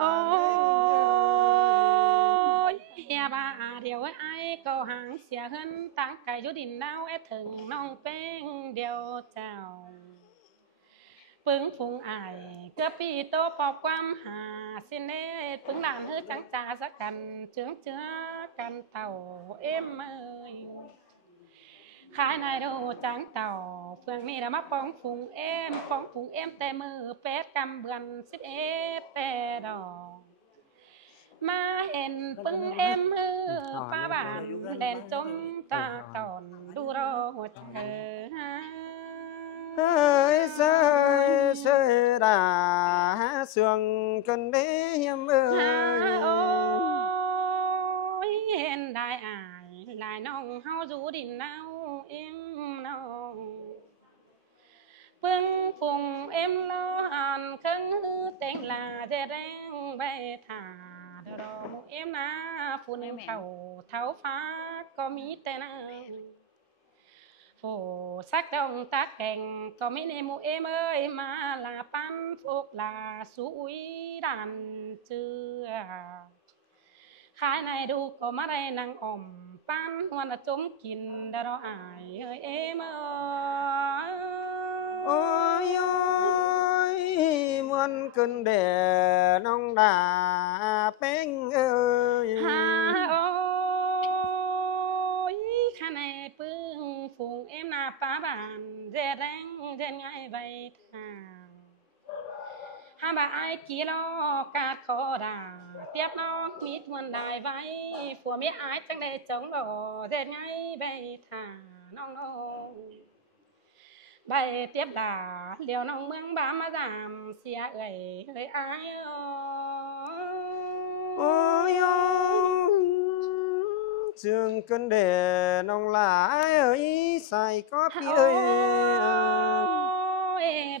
โอ้ยเฮียบ่าเดี๋ยวไอ้ก็หางเสียเฮินตั้งไก่อยู่ดินดาวถึงน้องเป้งเดียวเจ้าปึ้งพุงอายเกือปีโตปอบความหาสิเนปึ้งหลานฮือจังจ่าสักกันเจืองเจือกันเต่าเอ็มเอ้ยขายนายดูจังเต่าเฟืองนี่ละมาป้องพุงเอ็มป้องพุงเอ็มแต่มือเป็ดกำเบือน11แต่ดอกมาเห็นปึ้งเอ็มมือป้าบ้านแดนจมตาตอนดูรอหัวเธอเฮ้ยเซ่เซ่ดาเสื่องกันเด้ยเอ้ยโอ้ยเห็นได้อายหลายน้องเฮาอยู่ดินเนาเอ็มน้องปึ้งฟุงเอ็มลอนครึ่งฮือเต็งลาเจแดงใบถาดรอหมู่เอ็มนะฝุ่นเข้าเท้าฟ้าก็มีแต่นางโฟสักจองตักแก่งก็ไม่ในหมู่เอ็มเอ้ยมาลาปันฟุกลาสุยดันเจือขายในดูก็มาได้นางอ่อมปันวันจมกินดารออายเอ้ยเอ็มโอ้ยโอ้ยมวนขึ้นแด่น้องดาเป้งเอ้ยโอ้ยข้าในปึ้งฝูงเอ็มนาป้าบ้านเจแรงเจนไงใบทางหาบ่าไอ้กี่ล้อกาดคอดาเตียบน้องมีทวนได้ไว้ผัวมีอายจังได้จงดอเจนไงใบทางน้องใบเตียบดาเลี้ยวน้องเมืองบ้ามาดามเสียเอ่ยเลยอายโอ้ยโอ้ยเสื่องกันแด่น้องหลายเอ้ยใส่ก็พี่เอ้ย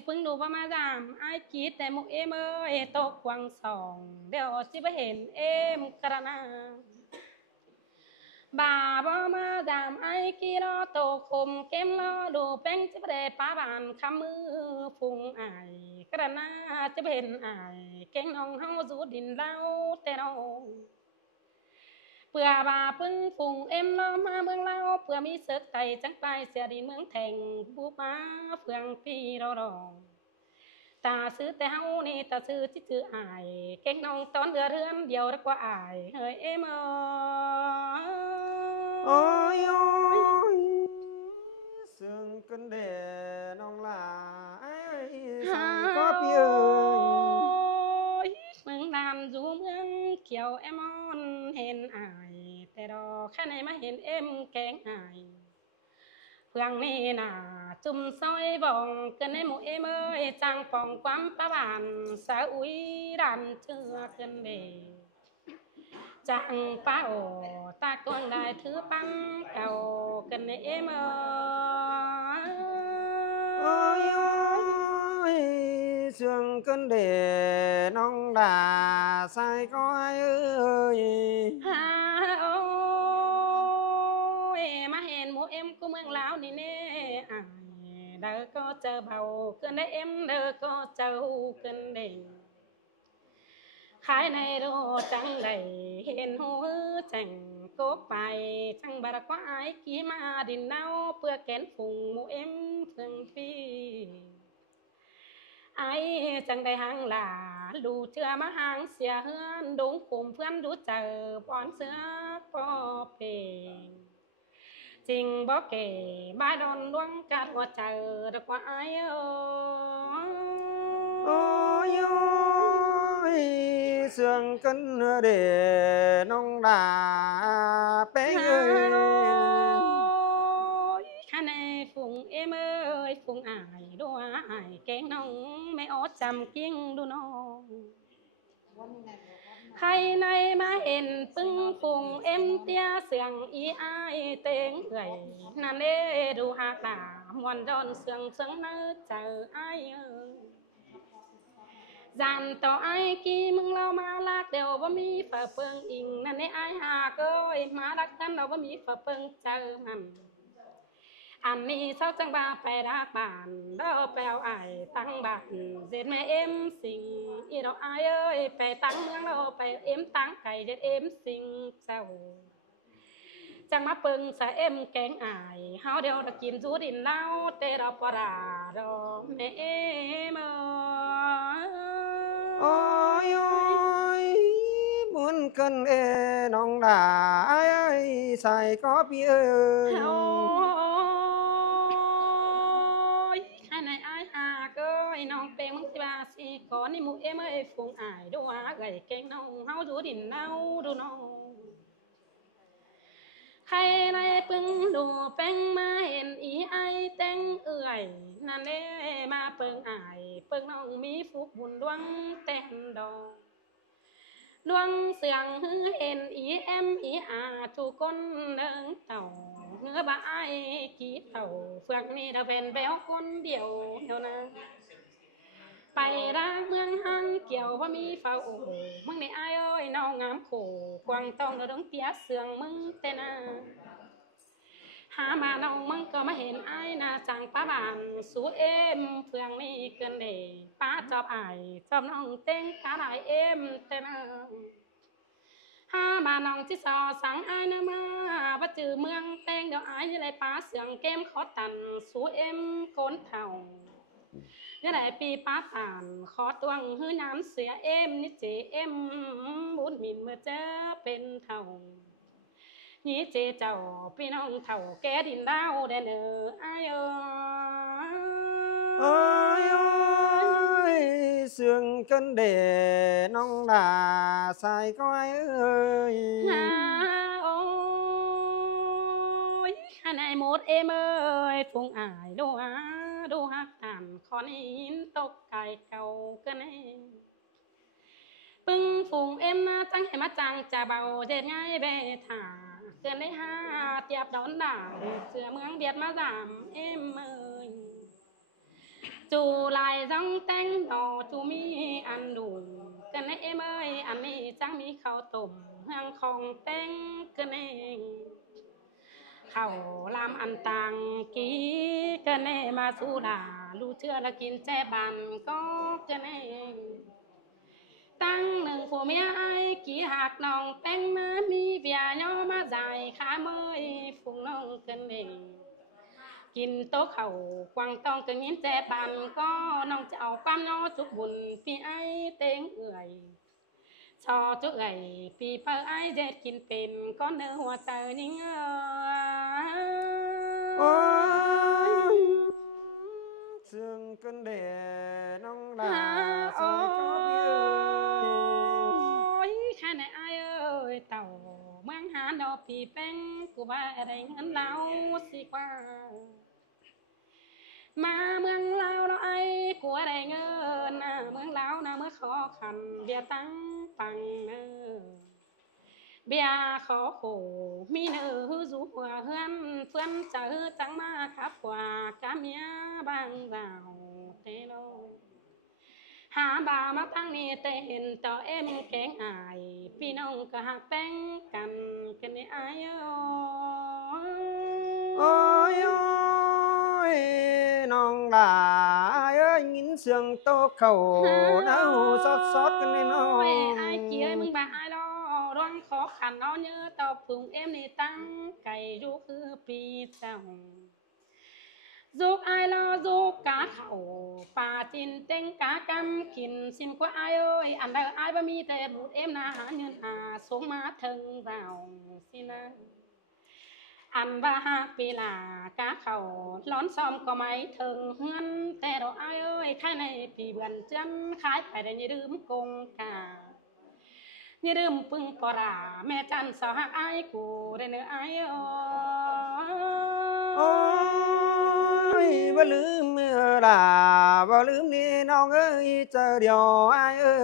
พึ่งดูว่ามาดามไอ้คิดแต่มุกเอ็มเอ้ยตกวังสองเดี๋ยวสิไปเห็นเอ็มกระนาบ่าบ่มาดามไอ้กี่รอโตคมเข็มรอดูแป้งสิไปได้ป้าบ้านคำมือพุงไอกระนาจะไปเห็นไอแกงน้องเฮาสู่ดินเล่าแต่น้องเพื่อบ่าปึ้งฟุงเอ็มล้อมาเมืองเราเพื่อมีเสกไตจังไปเสียดินเมืองแทงบุกมาเฟืองพี่เราดองตาซื้อแต่เฮานี่ตาซื้อจิจืออายเก่งน้องตอนเรือนเดียวรักว่าอายเฮ้ยเอ็มโอ้ยโอ้ยเสื่องกันแด่น้องหลายใส่ก็พี่เอ้ยเมืองนานอยู่เมืองเขียวแอมอนเห็นอายแต่ดอกแค่ไหนมาเห็นเอ็มแกงอายเพื่องนี่น่ะจุ่มซอยบ่องเกินในหมู่เอ็มเอ้ยจังป่องความประบานสาอุยดันเชื่อเกินเดจังป้าโอตากวงได้ถือปังเก่าเกินในเอ็มโอ้ยโอ้ยเสื่องกันแด่น้องดาใส่ก็เอ้ยโอ้ยมาเห็นหมู่เอ็มกูเมืองลาวนี่แน่เด้อก็เจอเบาเกินได้เอ็มเด้อก็เจ้าเกินเด้งขายในโรจังได้เห็นหูจังกบไปจังบารักว่าไอ้กี่มาดินเน่าเพื่อแกนฝุ่งหมู่เอ็มเพื่องพี่ไอ้จังได้หางหลาดูเชื่อมาหางเสียเฮือนดงคุมเพื่อนรู้เจอบอนเสือปอเพงจริงบ่เก๋บ้าดอนดวงกัดว่าเจอรักว่าไอ้โอ้ยโอ้ยเสื่องกันแด่น้องดาเป้งเอ้ยข้าในฝุ่งเอ็มเอ้ยฝุ่งอายด้วยอายแกงน้องไม่อดจำกิ้งดูน้องใครในมาเห็นปึ้งฝุ่งเอ็มเตี้ยเสียงอีอายเต็งเอ่ยนั่นเด้ดูหากตามวนดอนเสียงเนื้อเจออายจันต่อไอ้กี่มึงเรามาลักเดี๋ยวว่ามีฝาเปิงอิงนั่นไอ้หาเกยมารักกันเราว่ามีฝาเปิงเจอมัน อันนี้เศร้าจังบ้าไปรักบ้านเราไปเอาไอ้ตั้งบ้านเด็ดแม่เอ็มสิงอีเราไอ้เอ้ยไปตั้งเมืองเราไปเอ็มตั้งไก่เด็ดเอ็มสิงเจ้าจังมาเปิงสะเอ็มแกงอายเฮาเดียวเรากินจูดินเล่าเตเราปลาดอแม่เอ็มโอ้ยโอ้ยบุญเกินน้องดาเอ้ยใส่ก็พี่เอ้ยโอ้ยข้าในอายหาเก้ยน้องเปงมึงสิบาสีก่อนนี่มูเอ็มเอ้ยฟงอายดูว่าไก่แกงน้องเฮาจูดินเล่าดูน้องใครในปึงดูแป้งมาเห็นอีไอแตงเอื่อยนั่นเด้มาเปิงอายเปิงน้องมีฟุกบุญดวงเต้นดอกดวงเสียงฮือเห็นอีเอ็มอีอาทุกคนเดินเต่าเงือบ่ไอกีเต่าเฟืองนี่เราเป็นแบวคนเดียวเท่านั้นไปรักเมืองหันเกี่ยวว่ามีเฝ้าโอ้มึงในไอเอ้ยน้องงามโขกวางต้องเราต้องเตี้ยเสืองมึงเต้นนะหามาน้องมึงก็มาเห็นไอ้นาจังป้าบานสู้เอ็มเฟืองนี่เกินเดป้าจอบไอจอบน้องเต้งกาได้เอ็มเต้นหามาน้องที่ซอสังไอ้นะมาว่าจือเมืองเต้งเดี๋ยวไอ้ยังไงป้าเสืองเกมขอตันสู้เอ็มโกนเท่ายังไงปีป้าตานขอตวงหื้อน้ำเสียเอ็มนี่เจเอ็มบุญมินเมื่อเจอเป็นเท่านี่เจเจ้าพี่น้องเท่าแกดินดาวเดนอายโอ้ยโอ้ยเสื่องกันเดน้องดาใส่ก็ไอ้เอ้ยโอ้ยข้าในหมดเอ็มเอ้ยฟงอายดูฮักตันขอนินตกไก่เก่ากันเองปึ้งฝูงเอ็มนะจังให้มาจังจะเบาเด็ดง่ายเบถาเกินได้ห้าเตียบดอนด่าเสือเมืองเบียดมาสามเอ็มเอ้ยจูลายจังแต่งดอจูมีอันดุนกันในเอ็มเอ้ยอันนี้จังมีข้าวต้มเฮืองของแต่งกันเองข้าวลามอันตังกีกันเนมาสูดาลูเชื่อละกินแจบันก็กันเองตั้งหนึ่งผัวเมียไอ้กี่หักน้องแต่งมามีเบียร์ย่อมาใส่ขาเมยฟุ้งน้องกันเองกินโต๊ะเข่ากวางต้องกันยินแจบันก็น้องจะเอาความน้อจุกบุญพี่ไอ้เต็งเอื่อยชอจุกเอื่อยพี่เปอไอ้เด็ดกินเป็นก็เนื้อหัวใจนิ่งโอ้ยเสื่องกันเดน้องดาใส่ก็พี่เอ้ยแค่ไหนไอ้เอ้ยเต่าเมืองหาดอกพี่เป็นกูว่าอะไรเงินเล่าสิกว่ามาเมืองลาวเราไอ้กูอะไรเงินนะเมืองลาวนะเมื่อขอขันเบียตั้งปังเนอเบียขอโขมีเนื้อจูหัวเฮือนเพื่อนเจอจังมาครับกว่ากะเมียบางราวเตโลหาบามาตั้งนี่แต่เห็นต่อเอ็มแกงอายพี่น้องก็หักแป้งกันกันในอายโอ้ยโอ้ยน้องดาเอ้ยยินเสียงโตเขาเนาซอดกันเลยน้องไอ้เจี๋ยมึงบาไอ้ล้อร้องขอขันเอาเนื้อตอบถุงเอ็มนี่ตั้งไก่ยูคือปีเจ้าจูกไอ้ล้อจูกกาเขาป่าจินเต็งกากำกินซิมกว่าไอ้เอ้ยอันใดไอ้บ่มีแต่บุตรเอ็มนาหาเงินหาสงมาถึงเราสินะอันว่าปีลากาเขาร้อนซ้อมก็ไม่ถึงเฮือนแต่เราไอ้เอ้ยข้าในปีเบือนจันขายไปได้ยืมกงกาอย่าลืมปึงปราแม่จันสาวหักไอ้กูได้เนื้อไอ้โอ้ยบ่ลืมเมื่อดาบ่ลืมนี่น้องเอ้ยเจอเดียวไอ้เอ้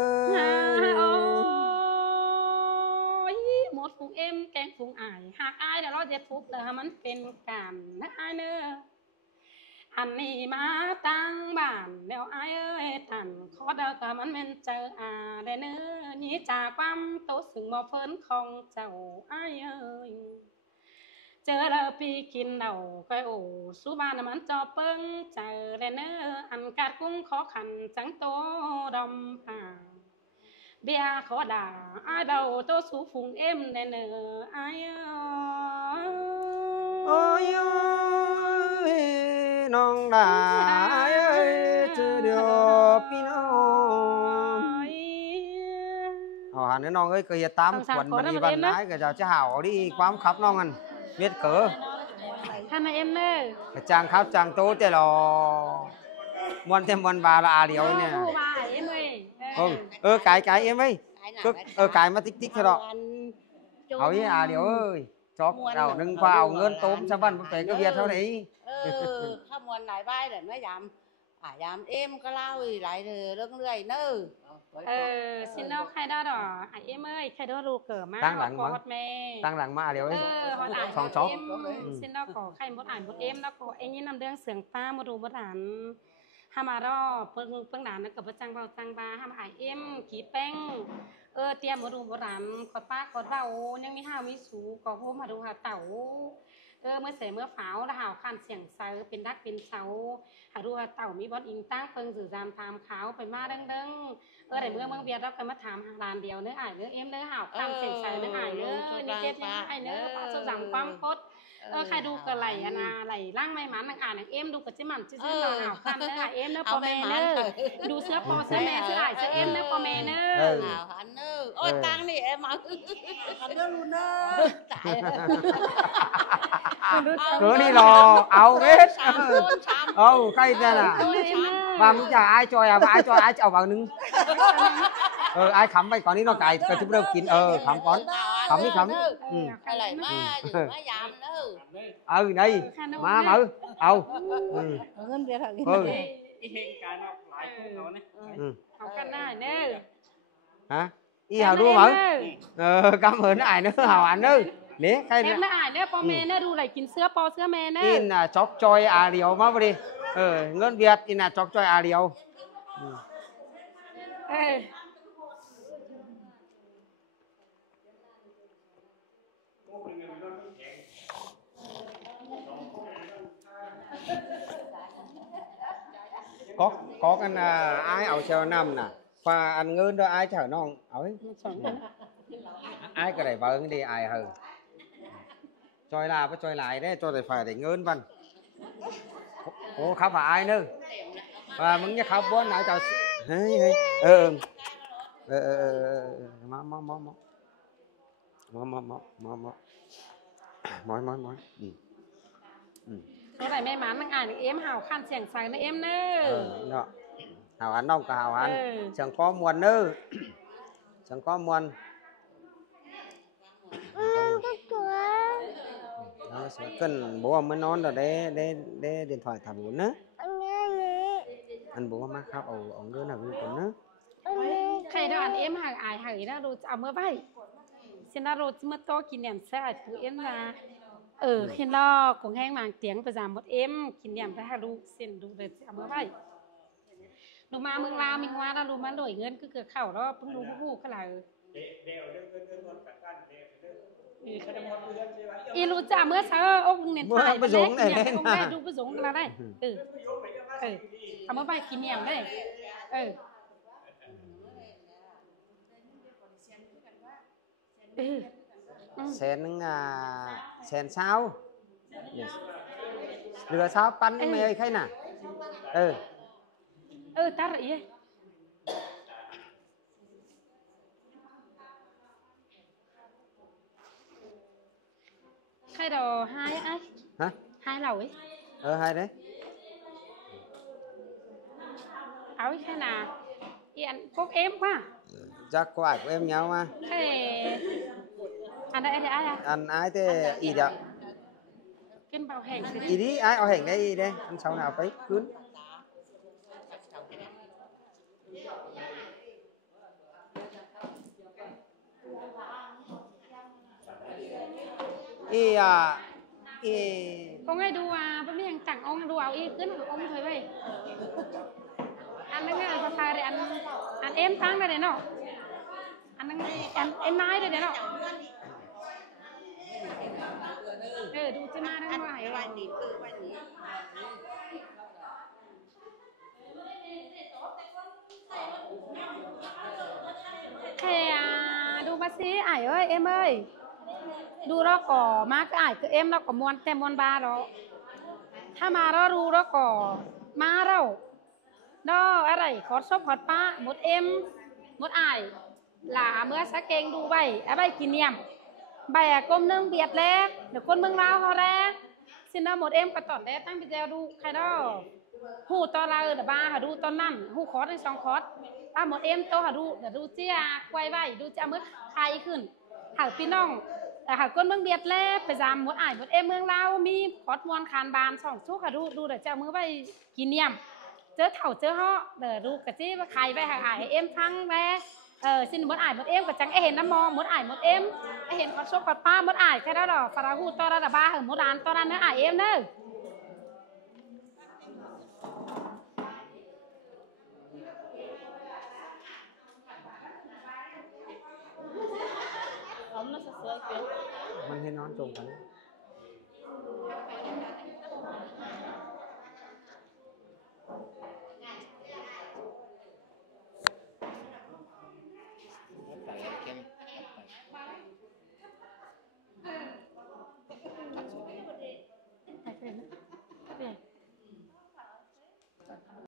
ยหมดฝูงเอ็มแกงฝูงไอ้หักไอ้เดี๋ยวเราจะทุบเลยมันเป็นกันนะไอ้เนื้ออันนี้มาตั้งบ้านแล้วไอ้เอ้ยท่านขอเดาก็มันเป็นเจอได้เนื้อนี้จากความโตสึงบ่เฟินของเจ้าไอ้เอ้ย เจอแล้วปีกินเอาก้อยโอสุบ้านมันจอเปิ้งเจอแลเนออันกาดกุ้งขอขันจังโตดอมป่าเบียขอด่าอ้ายเบาโตสูฟุงเอ็มแน่เนออ้ายโอ้ยน้องดาเอ้ยจือเดียวพี่น้องเอาหันน้องเอ้ยก็อย่าตามขวัญมันอีบันนายก็จะหาวดิความขับน้องกันเม็ดเกอท่านเอ็มเด้อจางครับจางโตแต่รอมวนเต็มวันบาละอาเดียวเนี่ยเอ็มเอ้ยไก่เอ็มเอ้ยไก่มาติ๊กๆเถอะเอาอีอาเดียวเอ้ยจอกเอานึงกว่าเอาเงินต้มชาวบ้านบ่ไปก็เวียดเท่าไหร่ถ้ามวนหลายใบเด้อแม่ยามยามเอ็มก็เล่าหลายเด้อเรื่องเรื่อยเน้อสินเอาใครได้ดอเอ็มเอ้ยใครได้รู้เกิดมาตั้งหลังมาเดียวฮอดอ่าน2ช็อกสินเอาขอใครบ่อ่านบ่เอ็มแล้วก็ไอ้นี่นำเรื่องเสียงฟ้าบ่รู้บ่ทันหามารอเพิ่งด่านนกับจังเบาจังบาหามอ้ายเอ็มกี่แป้งเตรียมบ่รู้บ่ทันขอดป้าขอดเว้ายังมีห้ามีสูก็โหมาดูหาเต่าเมื่อเสเมื่อฝาวแล้วหาวคันเสียงเซาเป็นดักเป็นเสาหาดูว่าเต่ามีบอสอิงตั้งเปิงสื่อจามถามขาวไปมาดังได้เมื่อเวียดรับไปมาถามหาลานเดียวเนื้ออ้ายเนื้อเอ็มเนื้อหาวคันเสียงเซาเนื้ออ้ายเนื้อนี่เจ็ดนี่อ้ายเนื้อสุดสังความพดใครดูก็ไหลไหลร่างไม่หมันอ่านเอ็มดูก็จิมันซื่อๆหาวคันเนื้อเอ็มเนื้อปอแม่เนื้อดูเสื้อปอเสื้อแม่เสื้ออ้ายเสื้อเอ็มเนื้อปอแม่เนื้อหาวคันเนื้อโอ้ยตังนี่เอ็มเอาคันเนื้อรู้เนื้อตายนี่รอเอาเด้ใครนั่นน่ะว่ามึงจะอ้ายจอยอ่ะอ้ายจอยอ้ายเอาบางนึงอ้ายขำไปก่อนนี้น้องไก่ก็จะเริ่มกินขำก่อนขำนี่ขำอะไรมาอยู่มายามเด้อนี่มาเอาเงินเบียร์ทางนี้อีเฮงการออกหลายคนเอาเนี่ยเอากันได้เด้ฮะอีหาวดูมั้งกำเหินอ้ายเนื้อหาวอันเด้อนี่ใครเนี่ยอ้ายเนี่ยปอแม่เนี่ยดูไหลกินเสื้อปอเสื้อแม่เนี่ยอินน่ะจอกจอยอาเดียวมาบ่ดิเงินเวียดอินน่ะจอกจอยอาเดียวcóกันอ้ายเอาเชลนำน่ะว่าอันเงินเด้ออ้ายเถอะน้องเอาอ้ายก็ได้เบิ่งดิอ้ายจอยลาบ่จอยหลายเด้จอยได้ฝ่ายได้เงินบันโอ้ครับอ้ายนึมึงจะขับบ่ไหนเจ้าเฮ้ยมาตัวไหนแม่หมานังอ่านเอ็มหาวคันเสียงใส่นะเอ็มเน้อเนาะหาวอันน้องก็หาวอันเสียงก้อมวนเน้อเสียงก้อมวนcần bố mới nói là để điện thoại thả bố nữa anh bố má khóc ông đưa nào vui còn nữa ใครดอนเอ็มหาอายหายนะรู้เอาเมื่อไว้เสนารู้เมื่อโตกินแหนมแซ่บปูเอ็มนะเห็นล้อกงแห้งหมางเตียงประจำหมดเอ็มกินแหนมได้หาลูกเส้นดูเลยเอาเมื่อไว้ดูมาเมืองลาวมีว่าแล้วรู้มาหน่วยเงินคือเกิดเข้าแล้วเพิ่งรู้ผู้ก็เลยอีรู้จักเมื่อเช้าองค์เน็ตถ่ายไปเลยองค์ได้ดูประสงค์อะไรได้ทำเมื่อไปกินเนี่ยได้แสนนึงแสนเช้าเหลือเช้าปั้นไม่เอ้ยใครน่ะตาอะไรใครดอhai ấy hả hai lầu ấy hai đấy áo ấy khai nào anh có em quá chắc có ai của em nhau mà anh đây thì ai à anh ai thế ý đó kinh bao hẹn ý đi ai ở hẹn đây đây anh sau nào phải cưới con ai đu bữa nay chẳng ông đu áo y cứ là ông thôi vậy anh đang nghe vào thay để anh em tăng đây nè anh đang em mai đây nè ดูจะมาได้ อัน ไหม ไหวนี้ไหวนี้ เฮ้ดูมาสิไอ้เอ้ยเอ็มเอ้ยดูแล้วก่อมาก็ไอ้คือเอ็มแล้วก็มวนแต่มวนบาเราถ้ามาแล้วรู้แล้วก่อมาเราดออะไรขอซบขอป้าหมดเอ็มหมดไอ้หล่าเมื่อสักเกงดูใบอะไรกินเนียมใบก้มนึ่งเบียดแรกเดี๋ยวคนเมืองลาวเขาแรกสินะหมดเอ็มก็ตอนแรกตั้งไปเจอดูใครดอหูตอนเราเดี๋ยวบ้าหาดูตอนนั่นหูคอร์ดสองคอร์ดหมดเอ็มโตหาดูเดี๋ยวดูเจียไกวใบดูจะมือใครขึ้นหาพี่น้องแต่หาคนเมืองเบียดแรกไปจำหมดไอ้หมดเอ็มเมืองลาวมีคอร์ดมวนคานบานสองชุกหาดูเดี๋ยวจะมือใบกินเนียมเจอเถ่าเจอห่อเดี๋ยวดูกะจี้ว่าใครไปหาไอ้เอ็มทั้งแม่สินหมดไอ้หมดเอ็มกับจังเห็นน้ำมองหมดไอ้หมดเอ็มเห็นคอร์ดชกคอร์ดป้าหมดไอ้แค่นั้นหรอฟาราหูตอระบ้าหมดอันตอนนั้นเนื้อไอ้เอ็มเนอะมันให้นอนจมกัน